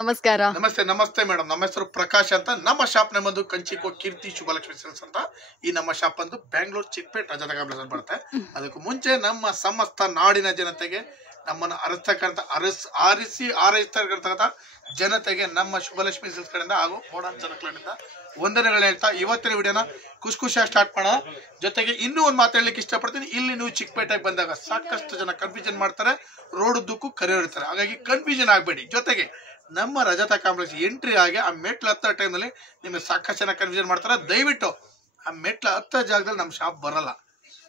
ನಮಸ್ಕಾರ. ನಮಸ್ತೆ ನಮಸ್ತೆ ಮೇಡಮ್. ನಮ್ಮ ಹೆಸರು ಪ್ರಕಾಶ್ ಅಂತ. ನಮ್ಮ ಶಾಪ್ ನಮ್ಮದು ಕಂಚಿಕೋ ಕೀರ್ತಿ ಶುಭಲಕ್ಷ್ಮಿ ಸೇಲ್ಸ್ ಅಂತ. ಈ ನಮ್ಮ ಶಾಪ್ ಬಂದು ಬ್ಯಾಂಗ್ಳೂರ್ ಚಿಕ್ಕಪೇಟೆ ರಜತ ಕಾಂಪ್ಲೆಕ್ಸ್ ಬರುತ್ತೆ. ಅದಕ್ಕೂ ಮುಂಚೆ ನಮ್ಮ ಸಮಸ್ತ ನಾಡಿನ ಜನತೆಗೆ ನಮ್ಮನ್ನು ಆರೈಸ್ತಕ್ಕಂಥ ಜನತೆಗೆ ನಮ್ಮ ಶುಭಲಕ್ಷ್ಮಿ ಸೇಲ್ಸ್ ಕಡೆಯಿಂದ ಹಾಗೂ ಮೋಡನ್ ಜನಗಳಿಂದ ವಂದನೆಗಳು ಹೇಳ್ತಾ ಇವತ್ತಿನ ವಿಡಿಯೋನ ಖುಷಿಯಾಗಿ ಸ್ಟಾರ್ಟ್ ಮಾಡೋಣ. ಜೊತೆಗೆ ಇನ್ನೂ ಒಂದು ಮಾತು ಹೇಳಲಿಕ್ಕೆ ಇಷ್ಟಪಡ್ತೀನಿ. ಇಲ್ಲಿ ನೀವು ಚಿಕ್ಕಪೇಟೆಗೆ ಬಂದಾಗ ಸಾಕಷ್ಟು ಜನ ಕನ್ಫ್ಯೂಷನ್ ಮಾಡ್ತಾರೆ, ರೋಡ್ ಉದ್ದಕ್ಕೂ ಕರೆಯೋರ್ತಾರೆ. ಹಾಗಾಗಿ ಕನ್ಫ್ಯೂಷನ್ ಆಗಬೇಡಿ. ಜೊತೆಗೆ ನಮ್ಮ ರಜತ ಕಾಂಪ್ಲೆಕ್ಸ್ ಎಂಟ್ರಿ ಆಗಿ ಆ ಮೆಟ್ಲು ಹತ್ತೋ ಟೈಮಲ್ಲಿ ನಿಮಗೆ ಸಾಕಷ್ಟು ಜನ ಕನ್ಫ್ಯೂಷನ್ ಮಾಡ್ತಾರೆ. ದಯವಿಟ್ಟು ಆ ಮೆಟ್ಲು ಹತ್ತೋ ಜಾಗದಲ್ಲಿ ನಮ್ಮ ಶಾಪ್ ಬರಲ್ಲ.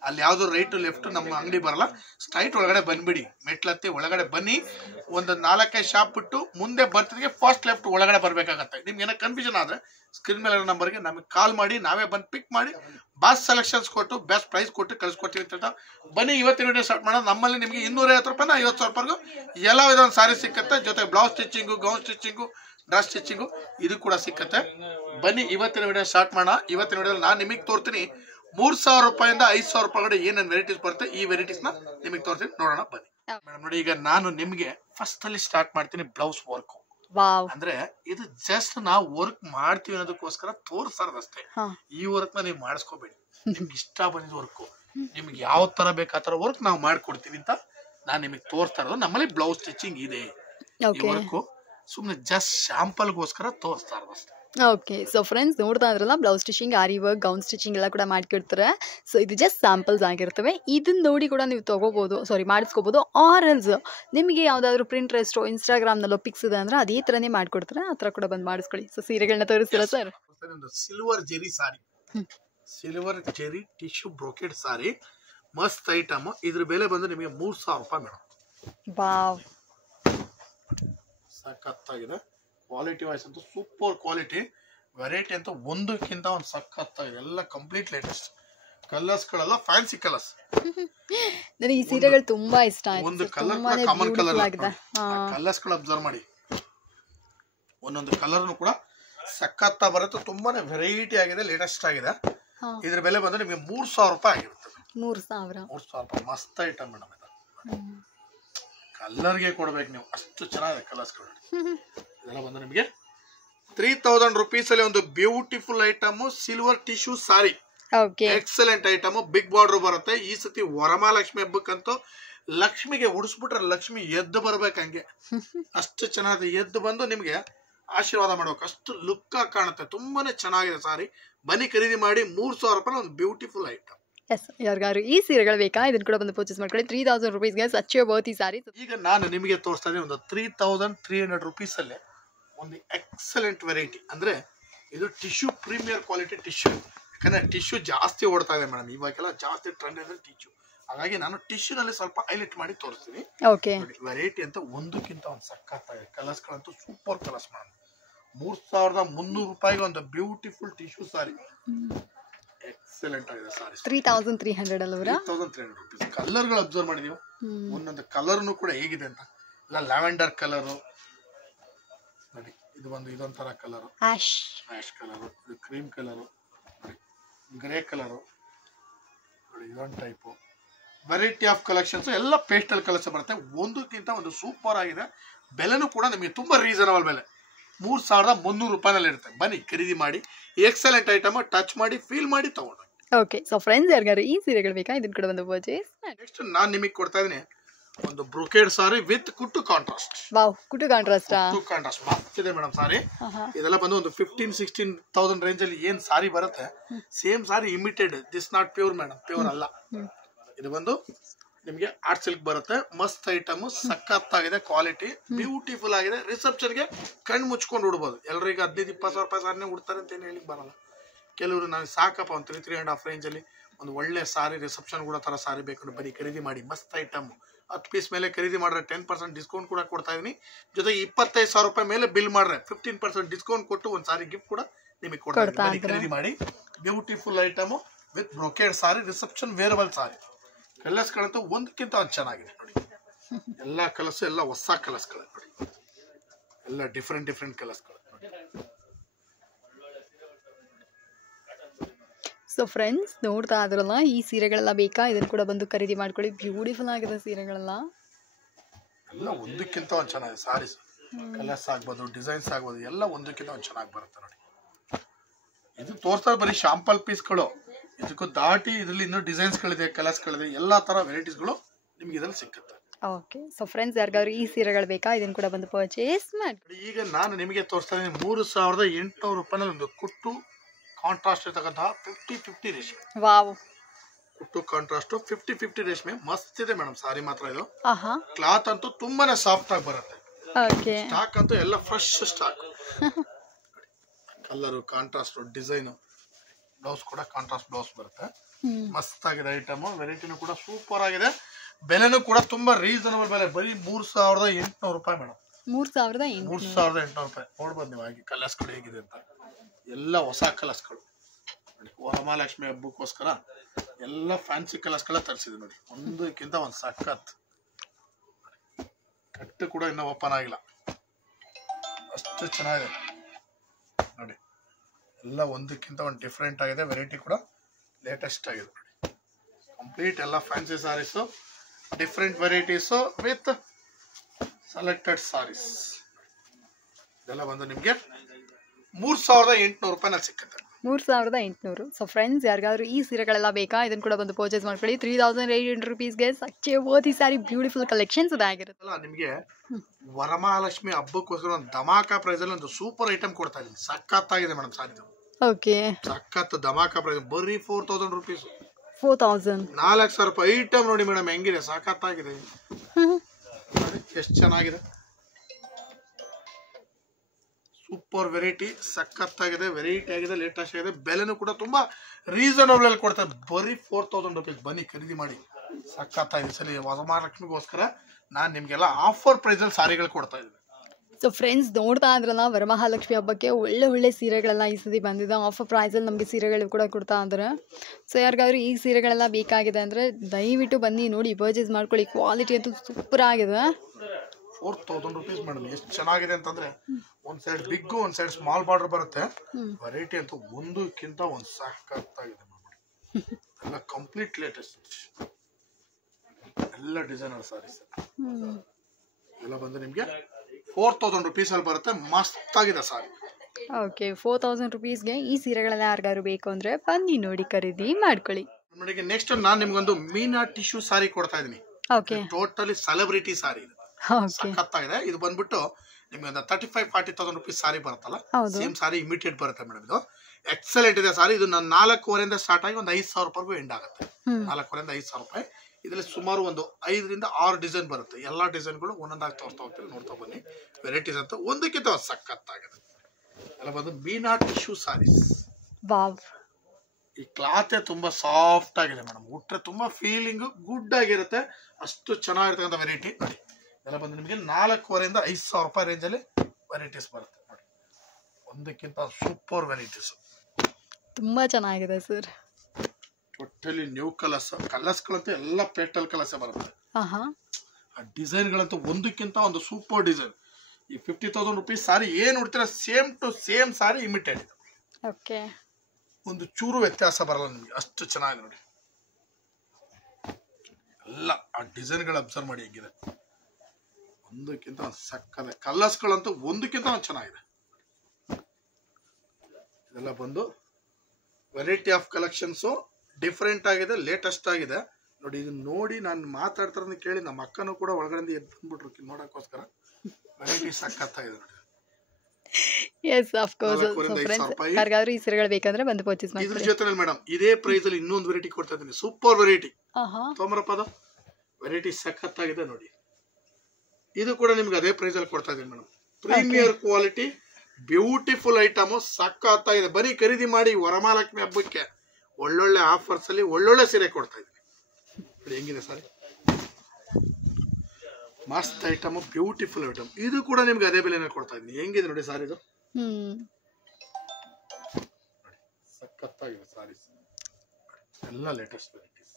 ಅಲ್ಲಿ ಯಾವುದು ರೈಟು ಲೆಫ್ಟ್ ನಮ್ಮ ಅಂಗಡಿ ಬರಲ್ಲ. ಸ್ಟ್ರೈಟ್ ಒಳಗಡೆ ಬಂದ್ಬಿಡಿ. ಮೆಟ್ಲು ಹತ್ತಿ ಒಳಗಡೆ ಬನ್ನಿ. ಒಂದು 4-5 ಶಾಪ್ ಬಿಟ್ಟು ಮುಂದೆ ಬರ್ತಿದ್ಗೆ ಫಸ್ಟ್ ಲೆಫ್ಟ್ ಒಳಗಡೆ ಬರಬೇಕಾಗತ್ತೆ. ನಿಮ್ಗೆ ಏನೋ ಕನ್ಫ್ಯೂಷನ್ ಆದರೆ ಸ್ಕ್ರೀನ್ ಮೇಲೆ ನಂಬರ್ಗೆ ನಮಗೆ ಕಾಲ್ ಮಾಡಿ, ನಾವೇ ಬಂದು ಪಿಕ್ ಮಾಡಿ ಬಾಸ್ ಸೆಲೆಕ್ಷನ್ಸ್ ಕೊಟ್ಟು ಬೆಸ್ಟ್ ಪ್ರೈಸ್ ಕೊಟ್ಟು ಕಳಿಸ್ಕೊಡ್ತೀವಿ ಅಂತ. ಬನ್ನಿ ಇವತ್ತಿನ ವಿಡಿಯೋ ಸ್ಟಾರ್ಟ್ ಮಾಡೋದು. ನಮ್ಮಲ್ಲಿ ನಿಮಗೆ 250 ರೂಪಾಯಿನ 50 ರೂಪಾಯಿಗೂ ಎಲ್ಲ ವಿಧದ ಸಾರಿ ಸಿಕ್ಕತ್ತೆ. ಜೊತೆ blouse stitching, gown stitching, dress stitching ಇದು ಕೂಡ ಸಿಕ್ಕತ್ತೆ. ಬನ್ನಿ ಇವತ್ತಿನ ವಿಡಿಯೋ ಸ್ಟಾರ್ಟ್ ಮಾಡೋಣ. ಇವತ್ತಿನ ವಿಡಿಯೋದಲ್ಲಿ ನಾನು ನಿಮಗೆ ತೋರ್ತೀನಿ 3000 ರೂಪಾಯಿಂದ 5000 ರೂಪಾಯಿ ಏನೇನು ವೆರೈಟೀಸ್ ಬರುತ್ತೆ. ಈ ವೆರೈಟೀಸ್ ನ ನಿಮಗೆ ತೋರ್ತೀನಿ, ನೋಡೋಣ ಬನ್ನಿ ಮೇಡಮ್. ನೋಡಿ, ಈಗ ನಾನು ನಿಮ್ಗೆ ಫಸ್ಟ್ ಅಲ್ಲಿ ಸ್ಟಾರ್ಟ್ ಮಾಡ್ತೀನಿ ಬ್ಲೌಸ್ ವರ್ಕ್. ಅಂದ್ರೆ ಇದು ಜಸ್ಟ್ ನಾವು ವರ್ಕ್ ಮಾಡ್ತೀವಿ ಅನ್ನೋದಕ್ಕೋಸ್ಕರ ತೋರ್ಸಾರದಷ್ಟೇ. ಈ ವರ್ಕ್ ನ ನೀವು ಮಾಡಿಸ್ಕೋಬೇಡಿ. ನಿಮ್ಗೆ ಇಷ್ಟ ಬಂದಿದ್ ವರ್ಕ್, ನಿಮ್ಗೆ ಯಾವ ತರ ಬೇಕು ಆ ತರ ವರ್ಕ್ ನಾವು ಮಾಡ್ಕೊಡ್ತೀವಿ ಅಂತ ನಾನು ನಿಮಗೆ ತೋರಿಸ್ತಾ ಇರೋದು. ನಮ್ಮಲ್ಲಿ ಬ್ಲೌಸ್ ಸ್ಟಿಚಿಂಗ್ ಇದೆ. ಈ ವರ್ಕ್ ಸುಮ್ನೆ ಜಸ್ಟ್ ಶಾಂಪಲ್ಗೋಸ್ಕರ ತೋರಿಸ್ತಾ ಇರೋದಷ್ಟೇ. ಓಕೆ, ಸೊ ಫ್ರೆಂಡ್ಸ್ ನೋಡ್ತಾ ಇದ್ರಲ್ಲ, ಬ್ಲೌಸ್ ಸ್ಟಿಚಿಂಗ್, ಆರಿ ವರ್ಕ್, ಗೌನ್ ಸ್ಟಿಚಿಂಗ್ ಎಲ್ಲ ಕೂಡ ಮಾಡ್ಕೊಡ್ತಾರೆ. ಸೊ ಇದು ಜಸ್ಟ್ ಸ್ಯಾಂಪಲ್ಸ್ ಆಗಿರ್ತವೆ. ಇದನ್ನ ನೋಡಿ ಕೂಡ ನೀವು ತಗೋಬಹುದು, ಮಾಡಿಸ್ಕೋಬಹುದು. ಆರ್ ಎಲ್ಸ್ ನಿಮಗೆ ಯಾವುದಾದ್ರೂ ಪ್ರಿಂಟ್ರೆಸ್ಟೋ ಇನ್ಸ್ಟಾಗ್ರಾಮ್ನಲ್ಲೋ ಪಿಕ್ಸ್ ಇದೆ ಅಂದ್ರೆ ಅದೇ ಥರನೇ ಮಾಡ್ಕೊಡ್ತಾರೆ. ಆ ಥರ ಕೂಡ ಬಂದು ಮಾಡಿಸ್ಕೊಳ್ಳಿ. ಸೊ ಸೀರೆಗಳನ್ನ ತೋರಿಸ್ತೀರಾ ಸರ್? ಸಿಲ್ವರ್ ಜೆರಿ ಸಾರಿ, ಸಿಲ್ವರ್ ಜೆರಿ ಟಿಶ್ಯೂ ಬ್ರೋಕೆಡ್ ಸಾರಿ, ಮಸ್ತ್ ಐಟಮ್. ಇದ್ರ ಬೆಲೆ ಬಂದು ನಿಮಗೆ 3000 ರೂಪಾಯಿ ಮೇಡಮ್. ವಾವ್, ಸಖತ್ತಾಗಿದೆ. ಕ್ವಾಲಿಟಿ ವೈಸ್ ಅಂತೂ ಸೂಪರ್ ಕ್ವಾಲಿಟಿ. ವೆರೈಟಿ ಅಂತೂ ಒಂದಕ್ಕಿಂತ ಒಂದು ಸಖತ್ತಾಗಿದೆ. ಎಲ್ಲ ಕಂಪ್ಲೀಟ್ ಲೇಟೆಸ್ಟ್ ಕಲರ್ಸ್ಗಳೆಲ್ಲ ಫ್ಯಾನ್ಸಿ ಕಲರ್ಸ್. ನನಗೆ ಈ ಸೀರೆಗಳು ತುಂಬಾ ಇಷ್ಟ ಆಯ್ತು. ಒಂದು ಕಲರ್ ಕಾಮನ್ ಕಲರ್ ಕಲರ್ಸ್ಗಳು ಅಬ್ಸರ್ವ್ ಮಾಡಿ. ಒಂದೊಂದು ಕಲರ್ನು ಕೂಡ ಸಖತ್ತ ಬರುತ್ತೆ. ತುಂಬಾನೇ ವೆರೈಟಿ ಆಗಿದೆ, ಲೇಟೆಸ್ಟ್ ಆಗಿದೆ. ಇದ್ರ ಬೆಲೆ ಬಂದ್ರೆ ನಿಮಗೆ 3000 ರೂಪಾಯಿ ಆಗಿರುತ್ತೆ. 3000 ರೂಪಾಯಿ. ಮಸ್ತ್ ಐಟಮ್ ಮೇಡಮ್. ಇದು ಕಲರ್ಗೆ ಕೊಡ್ಬೇಕು ನೀವು, ಅಷ್ಟು ಚೆನ್ನಾಗಿದೆ ಕಲರ್ಸ್ಗಳು. ಇದೆಲ್ಲ ಬಂದು ನಿಮಗೆ 3000 ರುಪೀಸ್ ಅಲ್ಲಿ ಒಂದು beautiful item silver tissue sari. Excellent item. Big border ಬರುತ್ತೆ. ಈ ಸತಿ ವರಮಹಾಲಕ್ಷ್ಮಿ ಹಬ್ಬಕ್ಕಂತೂ ಲಕ್ಷ್ಮಿಗೆ ಉಡಿಸ್ಬಿಟ್ರೆ ಲಕ್ಷ್ಮಿ ಎದ್ದು ಬರ್ಬೇಕು. ಹಂಗೆ ಅಷ್ಟು ಚೆನ್ನಾಗಿದೆ. ಎದ್ದು ಬಂದು ನಿಮ್ಗೆ ಆಶೀರ್ವಾದ ಮಾಡ್ಬೇಕು. ಅಷ್ಟು ಲುಕ್ ಆಗಿ ಕಾಣುತ್ತೆ. ತುಂಬಾನೇ ಚೆನ್ನಾಗಿದೆ ಸಾರಿ. ಬನ್ನಿ ಖರೀದಿ ಮಾಡಿ. 3000 ರೂಪಾಯಿ ಒಂದು ಬ್ಯೂಟಿಫುಲ್ ಐಟಮ್. ಎಸ್, ಯಾರಿಗಾರು ಈ ಸೀರೆಗಳು ಬೇಕಾ ಇದನ್ನ ಕೂಡ ಬಂದು ಪರ್ಚೇಸ್ ಮಾಡ್ಕೊಳ್ಳಿ. 3000 ರುಪೀಸ್ಗೆ ಸಚ್ ವರ್ತ್ ಈ ಸಾರಿ. ಈಗ ನಾನು ನಿಮಗೆ ತೋರಿಸ್ತಾ ಇದ್ದೀನಿ ಒಂದು 3300 ರುಪೀಸ್ ಅಲ್ಲೇ ಒಂದು ಎಕ್ಸಲೆಂಟ್ ವೆರೈಟಿ. ಅಂದ್ರೆ ಇದು ಟಿಶ್ಯೂ, ಪ್ರೀಮಿಯರ್ ಕ್ವಾಲಿಟಿ ಟಿಶ್ಯೂ. ಯಾಕಂದ್ರೆ ಟಿಶ್ಯೂ ಜಾಸ್ತಿ ಓಡ್ತಾ ಇದೆ ಮೇಡಮ್. ಇವಾಗೆಲ್ಲ ಜಾಸ್ತಿ ಟ್ರೆಂಡ್ ಇದೆ ಟಿಶ್ಯೂ. ಹಾಗಾಗಿ ನಾನು ಟಿಶ್ಯೂ ನಲ್ಲಿ ಸ್ವಲ್ಪ ಹೈಲೈಟ್ ಮಾಡಿ ತೋರಿಸ್ತೀನಿ. ವೆರೈಟಿ ಅಂತ ಒಂದಕ್ಕಿಂತ ಒಂದು ಸಖತ್ತಾಗಿದೆ. ಕಲರ್ಸ್ ಗಳಂತೂ ಸೂಪರ್ ಕಲರ್ಸ್ ಮೇಡಮ್. 3300 ರೂಪಾಯಿಗೆ ಒಂದು ಬ್ಯೂಟಿಫುಲ್ ಟಿಶ್ಯೂ ಸಾರಿ. ಎಕ್ಸಲೆಂಟ್ ಆಗಿದೆ ಸಾರಿ. 3300 ಅಲ್ವರಾ? 3300 ರೂಪೀಸ್. ಕಲರ್ಗಳು ಅಬ್ಸರ್ವ್ ಮಾಡಿ ನೀವು. ಒಂದೊಂದು ಕಲರ್ನು ಕೂಡ ಹೇಗಿದೆ ಅಂತ. ಇಲ್ಲ ಲ್ಯಾವೆಂಡರ್ ಕಲರ್ ನೋಡಿ, ಇದು ಒಂದು ಇದೊಂಥರ ಕಲರ್, ಆಶ್ ಕಲರ್, ಇದು ಕ್ರೀಮ್ ಕಲರ್, ಗ್ರೇ ಕಲರ್ ನೋಡಿ, ಇದೊಂದು ಟೈಪು. ವೆರೈಟಿ ಆಫ್ ಕಲೆಕ್ಷನ್ಸ್ ಎಲ್ಲ ಪೇಸ್ಟಲ್ ಕಲರ್ಸ್ ಬರುತ್ತೆ. ಒಂದಕ್ಕಿಂತ ಒಂದು ಸೂಪರ್ ಆಗಿದೆ. ಬೆಲೆನೂ ಕೂಡ ನಿಮಗೆ ತುಂಬಾ ರೀಸನಬಲ್ ಬೆಲೆ. 3300 ರೂಪಾಯಿನಲ್ಲಿ ಇರುತ್ತೆ. ಬನ್ನಿ ಖರೀದಿ ಮಾಡಿ. Excellent item. ಟಚ್ ಮಾಡಿ, ಫೀಲ್ ಮಾಡಿ ತಗೊಂಡು. ಓಕೆ, ಸೊ ಫ್ರೆಂಡ್ಸ್ ಯಾರಿಗಾರು ಈ ಸೀರೆಗಳು ಬೇಕಾ ಇದನ್ನ ಕೂಡ ಒಂದು ಪರ್ಚೇಸ್. ನೆಕ್ಸ್ಟ್ ನಾನು ನಿಮಗೆ ಕೊಡ್ತಾ ಇದೀನಿ ಒಂದು ಬ್ರೊಕೇಡ್ ಸಾರಿ ವಿತ್ ಕುಟ್ಟು ಕಾಂಟ್ರಾಸ್ಟ್. ವಾವ್, ಕುಟ್ಟು ಕಾಂಟ್ರಾಸ್ಟ್. ಕುಟ್ಟು ಕಾಂಟ್ರಾಸ್ಟ್ ಮಸ್ತ್ ಇದೆ ಮೇಡಮ್ ಸಾರಿ. ಇದೆಲ್ಲ ಬಂದು ಒಂದು 15,000-16,000 ರೇಂಜ್ ಅಲ್ಲಿ ಏನ್ ಸಾರಿ ಬರುತ್ತೆ, same sari imitated. This not pure madam, pure ಅಲ್ಲ. ಇದು ಬಂದು ನಿಮಗೆ ಆರ್ಟ್ ಸಿಲ್ಕ್ ಬರುತ್ತೆ. ಮಸ್ತ್ ಐಟಮ್. ಸಖತ್ತಾಗಿದೆ. ಕ್ವಾಲಿಟಿ ಬ್ಯೂಟಿಫುಲ್ ಆಗಿದೆ. ರಿಸೆಪ್ಷನ್ ಗೆ ಕಣ್ಣು ಮುಚ್ಕೊಂಡು ಉಡ್ಬೋದು. ಎಲ್ಲರಿಗೆ 15,000-20,000 ರೂಪಾಯಿ ಸಾರಿನೇ ಉಡ್ತಾರೆ ಅಂತ ಏನು ಹೇಳಿಕ್ ಬರಲ್ಲ. ಕೆಲವರು ನಾನು ಸಾಕಪ್ಪ ಒಂದು 3.5 ರೇಂಜ್ ಅಲ್ಲಿ ಒಂದು ಒಳ್ಳೆ ಸಾರಿ, ರಿಸೆಪ್ಷನ್ ಕೂಡ ತರ ಸಾರಿ ಬೇಕು, ಬರೀ ಖರೀದಿ ಮಾಡಿ. ಮಸ್ತ್ ಐಟಮ್. 10 ಪೀಸ್ ಮೇಲೆ ಖರೀದಿ ಮಾಡ್ರೆ 10% ಡಿಸ್ಕೌಂಟ್ ಕೂಡ ಕೊಡ್ತಾ ಇದೀನಿ. ಜೊತೆಗೆ 25,000 ರೂಪಾಯಿ ಮೇಲೆ ಬಿಲ್ ಮಾಡ್ರೆ 15% ಡಿಸ್ಕೌಂಟ್ ಕೊಟ್ಟು ಒಂದು ಸಾರಿ ಗಿಫ್ಟ್ ಕೂಡ ನಿಮಗೆ ಕೊಡ್ತಾ ಇದೀನಿ. ಖರೀದಿ ಮಾಡಿ. Beautiful item with brocade sari, reception wearable sari. Colours ಗಳಂತೂ ಒಂದಕ್ಕಿಂತ ಒಂದು ಚೆನ್ನಾಗಿದೆ ನೋಡಿ. ಎಲ್ಲಾ ಕಲರ್ಸ್ ಎಲ್ಲ ಹೊಸ ಕಲರ್ಸ್ ಗಳು ನೋಡಿ. ಎಲ್ಲ ಡಿಫ್ರೆಂಟ್ ಕಲರ್ಸ್ ಗಳು ನೋಡಿ. ಸೊ ಫ್ರೆಂಡ್ಸ್ ನೋಡ್ತಾ ಇದ್ರಲ್ಲ, ಈ ಸೀರೆಗಳೆಲ್ಲ ಬೇಕಾ ಇದನ್ನು ಕೂಡ ಬಂದು ಖರೀದಿ ಮಾಡ್ಕೊಳ್ಳಿ. ಬ್ಯೂಟಿಫುಲ್ ಆಗಿದೆ ಸೀರೆಗಳೆಲ್ಲ. ಎಲ್ಲ ಒಂದಕ್ಕಿಂತ ಒಂದು ಚೆನ್ನಾಗಿದೆ ಸಾರೀಸ್. ಕಲರ್ಸ್ ಆಗ್ಬೋದು, ಡಿಸೈನ್ಸ್ ಆಗ್ಬೋದು, ಎಲ್ಲ ಒಂದಕ್ಕಿಂತ ಒಂದು ಚೆನ್ನಾಗಿ ಬರುತ್ತೆ ನೋಡಿ. ಇದು ತೋರಿಸ್ತಾ ಬರೀ ಶಾಂಪಲ್ ಪೀಸ್ಗಳು, ಇದಕ್ಕೂ ದಾಟಿ ಇದರಲ್ಲಿ ಇನ್ನೂ ಡಿಸೈನ್ಸ್ಗಳಿದೆ, ಕಲರ್ಸ್ಗಳಿದೆ, ಎಲ್ಲ ಥರ ವೆರೈಟೀಸ್ಗಳು ನಿಮ್ಗೆ ಇದ್ರಲ್ಲಿ ಸಿಕ್ಕುತ್ತೆ. ಓಕೆ, ಸೊ ಫ್ರೆಂಡ್ಸ್ ಯಾರಿಗಾದ್ರು ಈ ಸೀರೆಗಳು ಬೇಕಾ ಇದನ್ನು ಕೂಡ ಬಂದು ಪರ್ಚೇಸ್ ಮಾಡಿ. ಈಗ ನಾನು ನಿಮಗೆ ತೋರಿಸ್ತಾ ಇದ್ದೀನಿ 3800 ರೂಪಾಯಿನಲ್ಲಿ ಒಂದು ಕುಟ್ಟು ಕಾಂಟ್ರಾಸ್ಟ್ ಇರ್ತಕ್ಕಂತಹ 50-50 ರೇಷ್ಮೆ. ವಾವ್, ಕುಟ್ಟು ಕಾಂಟ್ರಾಸ್ಟ್ 50-50 ರೇಷ್ಮೆ ಮಸ್ತ್ ಇದೆ ಮೇಡಮ್. ಸಾರಿ ಮಾತ್ರ ಇದು ಆಹಾ, ಕ್ಲಾತ್ ಅಂತೂ ತುಂಬಾನೇ ಸಾಫ್ಟ್ ಆಗಿ ಬರುತ್ತೆ. ಓಕೆ, ಸ್ಟಾಕ್ ಅಂತೂ ಎಲ್ಲ fresh stock. Colour contrast, design, blouse ಕೂಡ ಕಾಂಟ್ರಾಸ್ಟ್ ಬ್ಲೌಸ್ ಬರುತ್ತೆ. ಮಸ್ತ್ ಆಗಿದೆ ಐಟಮ್. ವೆರೈಟಿನೂ ಕೂಡ ಸೂಪರ್ ಆಗಿದೆ. ಬೆಲೆನೂ ಕೂಡ ತುಂಬಾ ರೀಸನಬಲ್ ಬೆಲೆ, ಬರೀ 3800 ರೂಪಾಯಿ ಮೇಡಮ್. 3800 ರೂಪಾಯಿ. ನೋಡ್ಬೋದು ನೀವು ಹಾಗೆ ಕಲರ್ಸ್ಗಳು ಹೇಗಿದೆ ಅಂತ. ಎಲ್ಲ ಹೊಸ ಕಲರ್ಸ್ಗಳು ನೋಡಿ. ವರಮಹಾಲಕ್ಷ್ಮಿ ಹಬ್ಬಕ್ಕೋಸ್ಕರ ಎಲ್ಲ ಫ್ಯಾನ್ಸಿ ಕಲರ್ಸ್ಗಳ ತರಿಸಿದೆ ನೋಡಿ. ಒಂದಕ್ಕಿಂತ ಒಂದು ಸಖತ್. ಕಟ್ಟು ಕೂಡ ಇನ್ನೂ ಓಪನ್ ಆಗಿಲ್ಲ, ಅಷ್ಟು ಚೆನ್ನಾಗಿದೆ ನೋಡಿ. ಎಲ್ಲ ಒಂದಕ್ಕಿಂತ ಒಂದು ಡಿಫ್ರೆಂಟ್ ಆಗಿದೆ. ವೆರೈಟಿ ಕೂಡ ಲೇಟೆಸ್ಟ್ ಆಗಿದೆ ನೋಡಿ. ಕಂಪ್ಲೀಟ್ ಎಲ್ಲ fancy saris, different varieties with selected saris. ಇದೆಲ್ಲ ಬಂದು ನಿಮಗೆ 3800 ರೂಪಾಯಿನಲ್ಲಿ ಸಿಕ್ಕುತ್ತೆ. 3800. ಸೊ ಫ್ರೆಂಡ್ಸ್ ಯಾರಿಗಾದ್ರೂ ಈ ಸೀರೆಗಳೆಲ್ಲ ಬೇಕಾ ಇದನ್ನು ಕೂಡ ಬಂದು ಪರ್ಚೇಸ್ ಮಾಡ್ಕೊಳ್ಳಿ. 3800 ರುಪೀಸ್ಗೆ ಸಚ್ಚೆ ಓದಿ ಸಾರಿ ಬ್ಯೂಟಿಫುಲ್ ಕಲೆಕ್ಷನ್ಸ್ ಇದಾಗಿರುತ್ತೆ. ನಿಮಗೆ ವರಮಹಾಲಕ್ಷ್ಮಿ ಹಬ್ಬಕ್ಕೋಸ್ಕರ ಒಂದು ಧಮಾಕಾ ಪ್ರೈಸ್ ಅಲ್ಲಿ ಒಂದು ಸೂಪರ್ ಐಟಮ್ ಕೊಡ್ತಾ ಇದ್ದೀನಿ. ಸಖತ್ತಾಗಿದೆ ಮೇಡಮ್ ಸಾರಿ. ಓಕೆ, ಸಖತ್ ಧಮಾಕಾ ಪ್ರೈಸ್ ಬರೀ 4000 ರುಪೀಸ್. 4000, 4000 ರೂಪಾಯಿ ಐಟಮ್ ನೋಡಿ ಮೇಡಮ್. ಹೆಂಗಿದೆ, ಸಖತ್ತಾಗಿದೆ ನೋಡಿ, ಎಷ್ಟು ಚೆನ್ನಾಗಿದೆ. ಸೂಪರ್ ವೆರೈಟಿ, ಸಖತ್ತಾಗಿದೆ, ವೆರೈಟಿ ಆಗಿದೆ, ಲೇಟೆಸ್ಟ್ ಆಗಿದೆ. ಬೆಲೆನೂ ಕೂಡ ತುಂಬಾ ರೀಸನಬಲ್ ಅಲ್ಲಿ ಕೊಡ್ತಾರೆ. ಬರೀ 4000 ರುಪೀಸ್. ಬನ್ನಿ ಖರೀದಿ ಮಾಡಿ. ಸಖತ್ತಾಗಿದೆ. ಸರಿ, ವರಮಹಾಲಕ್ಷ್ಮಿಗೋಸ್ಕರ ನಾನು ನಿಮ್ಗೆಲ್ಲ ಆಫರ್ ಪ್ರೈಸ್ ಅಲ್ಲಿ ಸಾರಿಗಳು ಕೊಡ್ತಾ ಇದ್ದೀನಿ. ಸೊ ಫ್ರೆಂಡ್ಸ್ ನೋಡ್ತಾ ಇದ್ರಲ್ಲ, ವರಮಹಾಲಕ್ಷ್ಮಿ ಹಬ್ಬಕ್ಕೆ ಒಳ್ಳೆ ಸೀರೆಗಳೆಲ್ಲ ಈ ಸತಿ ಬಂದಿದೆ. ಆಫರ್ ಪ್ರೈಸಲ್ಲಿ ನಮಗೆ ಸೀರೆಗಳು ಕೂಡ ಕೊಡ್ತಾ ಇದ್ದಾರೆ. ಸೊ ಯಾರಿಗಾದ್ರೂ ಈ ಸೀರೆಗಳೆಲ್ಲ ಬೇಕಾಗಿದೆ ಅಂದರೆ ದಯವಿಟ್ಟು ಬನ್ನಿ ನೋಡಿ, ಪರ್ಚೇಸ್ ಮಾಡ್ಕೊಳ್ಳಿ. ಕ್ವಾಲಿಟಿ ಅಂತೂ ಸೂಪರ್ ಆಗಿದೆ. 4000 ರುಪೀಸ್ ಮೇಡಮ್. ಎಷ್ಟು ಚೆನ್ನಾಗಿದೆ ಅಂತಂದ್ರೆ ಒಂದ್ ಸೈಡ್ ಬಿಗ್, ಒಂದ್ ಸೈಡ್ ಸ್ಮಾಲ್ ಬಾರ್ಡರ್ ಬರುತ್ತೆ. ವೆರೈಟಿ ಅಂತೂ ಒಂದಕ್ಕಿಂತ ಒಂದು ಸಖತ್ತಾಗಿದೆ ಮೇಡಮ್. ಎಲ್ಲ ಕಂಪ್ಲೀಟ್ ಲೇಟೆಸ್ಟ್, ಎಲ್ಲ ಡಿಸೈನರ್ ಸಾರೀಸ್. ಎಲ್ಲ ಬಂದು ನಿಮ್ಗೆ 4000 ರುಪೀಸ್ ಅಲ್ಲಿ ಬರುತ್ತೆ. ಮಸ್ತ್ ಆಗಿದೆ ಸಾರಿ. ಓಕೆ, 4000 ರುಪೀಸ್ಗೆ ಈ ಸೀರೆಗಳೆಲ್ಲ ಯಾರಿಗಾರು ಬೇಕು ಅಂದ್ರೆ ಬನ್ನಿ ನೋಡಿ ಖರೀದಿ ಮಾಡ್ಕೊಳ್ಳಿ. ನೋಡಿ, ನೆಕ್ಸ್ಟ್ ನಾನು ನಿಮ್ಗೊಂದು ಮೀನಾ ಟಿಶ್ಯೂ ಸಾರಿ ಕೊಡ್ತಾ ಇದೀನಿ. ಓಕೆ, ಟೋಟಲಿ ಸೆಲೆಬ್ರಿಟಿ ಸಾರಿ ಇದು. ಸಖತ್ತಾಗಿದೆ. ಇದು ಬಂದ್ಬಿಟ್ಟು ನಿಮ್ಗೆ ಒಂದು 35-40,000 ರುಪೀಸ್ ಸಾರಿ ಬರುತ್ತಲ್ಲ, ಸೇಮ್ ಸಾರಿ ಇಮಿಟೇಟ್ ಬರುತ್ತೆ ಮೇಡಮ್. ಇದು ಎಕ್ಸಲೆಂಟ್ ಇದೆ ಸಾರಿ. ಇದು ನಾನು 4,500 ಸ್ಟಾರ್ಟ್ ಆಗಿ ಒಂದು 5,000 ರೂಪಾಯಿಗೂ ಎಂಡ್ ಆಗುತ್ತೆ. 4,500-5,000 ರೂಪಾಯಿ. ಇದರಲ್ಲಿ ಸುಮಾರು ಒಂದು 5-6 ಡಿಸೈನ್ ಬರುತ್ತೆ. ಎಲ್ಲಾ ಡಿಸೈನ್ಗಳು ಒಂದೊಂದಾಗಿ ತೋರಿಸ್ತಾ ಹೋಗ್ತೀವಿ, ನೋಡ್ತಾ ಬನ್ನಿ. ವೆರೈಟೀಸ್ ಅಂತ ಒಂದಕ್ಕಿಂತ ಒಂದು ಸಖತ್ತಾಗಿದೆ. ಎಲ್ಲ ಬಂದು ಮೀನಾ ಟಿಶ್ಯೂ ಸಾರೀಸ್. ಈ ಕ್ಲಾತೆ ತುಂಬಾ ಸಾಫ್ಟ್ ಆಗಿದೆ ಮೇಡಮ್. ಉಟ್ರೆ ತುಂಬಾ ಫೀಲಿಂಗ್ ಗುಡ್ ಆಗಿರುತ್ತೆ. ಅಷ್ಟು ಚೆನ್ನಾಗಿರ್ತಕ್ಕಂಥ ವೆರೈಟಿ ನೋಡಿ. ಎಲ್ಲ ಬಂದು ನಿಮಗೆ 4,500-5,000 ರೂಪಾಯಿ ರೇಂಜ್ ಅಲ್ಲಿ ವೆರೈಟೀಸ್ ಬರುತ್ತೆ ನೋಡಿ. ಒಂದಕ್ಕಿಂತ ಸೂಪರ್ ವೆರೈಟೀಸ್, ತುಂಬಾ ಚೆನ್ನಾಗಿದೆ ಸರ್. ಟೋಟಲಿ ನ್ಯೂ ಕಲರ್ಸ್ಗಳಂತೂ ಎಲ್ಲ ಪೇಸ್ಟಲ್ ಕಲರ್ಸ್ ಬರುತ್ತೆ. ಆ ಡಿಸೈನ್ಗಳಂತೂ ಒಂದಕ್ಕಿಂತ ಒಂದು ಸೂಪರ್ ಡಿಸೈನ್. ಈ 50,000 ರುಪೀಸ್ ಸಾರಿ ಏನ್ ನೋಡ್ತೀರಾ, same to same sari imitated. Okay, ಒಂದು ಚೂರು ವ್ಯತ್ಯಾಸ ಬರಲ್ಲ ನಿಮಗೆ. ಅಷ್ಟು ಚೆನ್ನಾಗಿದೆ ನೋಡಿ. ಎಲ್ಲ ಆ ಡಿಸೈನ್ಗಳು ಅಬ್ಸರ್ವ್ ಮಾಡಿ ಹೇಗಿದೆ. ಒಂದಕ್ಕಿಂತ ಒಂದು ಸಕ್ಕದೆ. ಕಲರ್ಸ್ಗಳಂತೂ ಒಂದಕ್ಕಿಂತ ಒಂದು ಚೆನ್ನಾಗಿದೆ. ಇದೆಲ್ಲ ಬಂದು ವೆರೈಟಿ ಆಫ್ ಕಲೆಕ್ಷನ್ಸ್, ಡಿಫ್ರೆಂಟ್ ಆಗಿದೆ, ಲೇಟೆಸ್ಟ್ ಆಗಿದೆ ನೋಡಿ. ಇದು ನೋಡಿ ನಾನು ಮಾತಾಡ್ತಾರ ಕೇಳಿ ನಮ್ಮ ಅಕ್ಕನೂ ಕೂಡ ಒಳಗಡೆ ಎದ್ದು ಬಂದ್ಬಿಟ್ರು ನೋಡಕ್ಕೋಸ್ಕರ. ವೆರೈಟಿ ಸಖತ್ತಾಗಿದೆ ನೋಡಿ. Yes of course. ಯಾರಿಗಾದ್ರೂ ಈ ಸೀರೆಗಳು ಬೇಕಂದ್ರೆ ಬಂದು ಪರ್ಚೇಸ್ ಮಾಡಿ. ಇದ್ರ ಜೊತೆ ಮೇಡಮ್ ಇದೇ ಪ್ರೈಸ್ ಅಲ್ಲಿ ಇನ್ನೊಂದು ವೆರೈಟಿ ಕೊಡ್ತಾ ಇದ್ದೀನಿ. Super variety. ತೊಂಬರಪ್ಪ, ಅದು ವೆರೈಟಿ ಸಖತ್ತಾಗಿದೆ ನೋಡಿ. ಇದು ಕೂಡ ನಿಮ್ಗೆ ಅದೇ ಪ್ರೈಸ್ ಅಲ್ಲಿ ಕೊಡ್ತಾ ಇದೀನಿ madam. Premier quality, beautiful item, ಸಖತ್ತಾಗಿದೆ. ಬರೀ ಖರೀದಿ ಮಾಡಿ. ವರಮಹಾಲಕ್ಷ್ಮಿ ಹಬ್ಬಕ್ಕೆ ಒಳ್ಳೊಳ್ಳೆ ಆಫರ್ಸ್ ಅಲ್ಲಿ ಒಳ್ಳೊಳ್ಳೆ ಸೀರೆ ಕೊಡ್ತಾ ಇದೀನಿ. ಹೆಂಗಿದೆ ಸಾರಿ, ಮಸ್ತ್ ಐಟಮ್, ಬ್ಯೂಟಿಫುಲ್ ಐಟಮ್. ಇದು ಕೂಡ ನಿಮ್ಗೆ ಅದೇ ಬೆಲೆನ ಕೊಡ್ತಾ ಇದೀನಿ. ಹೆಂಗಿದೆ ನೋಡಿ ಸಾರಿ, ಇದು ಸಖತ್ತಾಗಿದೆ ಸಾರೀಸ್. ಎಲ್ಲ ಲೇಟೆಸ್ಟ್ ವೆರೈಟೀಸ್,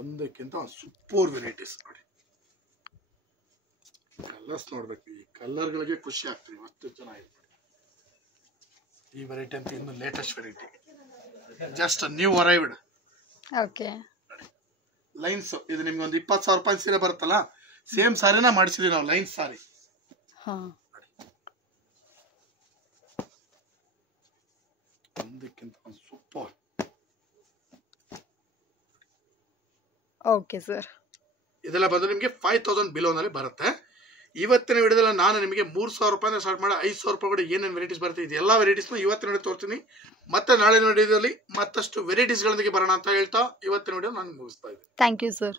ಒಂದಕ್ಕಿಂತ ಒಂದು ಸೂಪರ್ ವೆರೈಟೀಸ್ ನೋಡಿ. ಕಲರ್ಸ್ ನೋಡ್ಬೇಕು. ಈ ಕಲರ್ಗಳಿಗೆ ಖುಷಿ ಆಗ್ತೀವಿ, ಅಷ್ಟು ಚೆನ್ನಾಗಿದೆ. ಈ ವೆರೈಟಿ ಅಂತ ಇನ್ನು latest variety, just new arrived. Okay, lines. ಇದು ನಿಮ್ಗೆ ಒಂದು 20,000 ರೂಪಾಯಿ ಸೀರೆ ಬರುತ್ತಲ್ಲ, ಸೇಮ್ ಸಾರಿನ ಮಾಡಿಸಿದೀವಿ ನಾವು, ಲೈನ್ ಸಾರಿ. ಹಾಂ ಒಂದಕ್ಕಿಂತ ಸೂಪರ್. Okay sir. ಇದೆಲ್ಲ ಬಂದು ನಿಮಗೆ 5000 ಬಿಲೋನಲ್ಲಿ ಬರುತ್ತೆ. ಇವತ್ತಿನ ವಿಡಿಯೋದಲ್ಲಿ ನಾನು ನಿಮಗೆ 3000 ರೂಪಾಯಿಂದ ಸ್ಟಾರ್ಟ್ ಮಾಡಿ 5000 ರೂಪಾಯಿ ಕೂಡ ಏನೇನು ವೆರೈಟೀಸ್ ಬರುತ್ತೆ ಇದೆಲ್ಲ ವೆರೈಟೀಸ್ನ ಇವತ್ತಿನ ವಿಡಿಯೋ ತೋರಿಸ್ತೀನಿ. ಮತ್ತೆ ನಾಳೆ ವಿಡಿಯೋದಲ್ಲಿ ಮತ್ತಷ್ಟು ವೆರೈಟೀಸ್ಗಳೊಂದಿಗೆ ಬರೋಣ ಅಂತ ಹೇಳ್ತಾ ಇವತ್ತಿನ ವಿಡಿಯೋ ನಾನು ಮುಗಿಸ್ತಾ ಇದ್ದೀನಿ. Thank you sir.